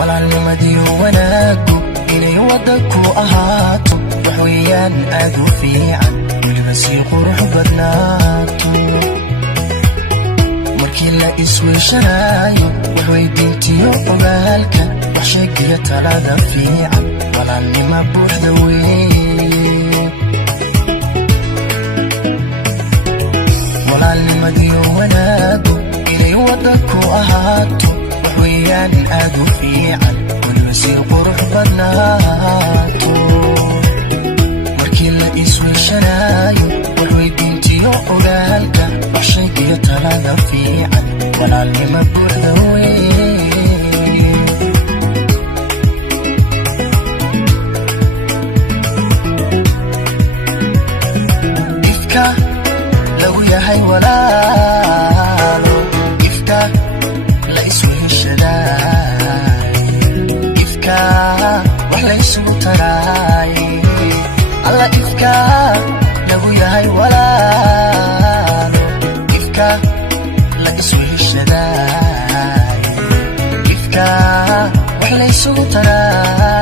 walaalnimadii wanaagu inay wada ku ahaato wax weeyaan aad u fiican weliba sii qurux badnaato markii la isweeshanayo wax weydiintiyo ogaalka wax sheegiyo talada fiican walaalnima buuxda weeye walaalnimadii wanaagu inay wada ku ahaato wax weeyaan aad u fiican weliba sii qurux badnaato markii la isweeshanayo wax weydiintiyo ogaalka wax sheegiyo talada fiican walaalnima buuxda weeye ifka lagu yahay walaalo ifka la isweeshadaay ifka wax la isugu taraay alla ifka lagu yahay walaalo ifka la isweeshadaay ifka wax la isugu taraay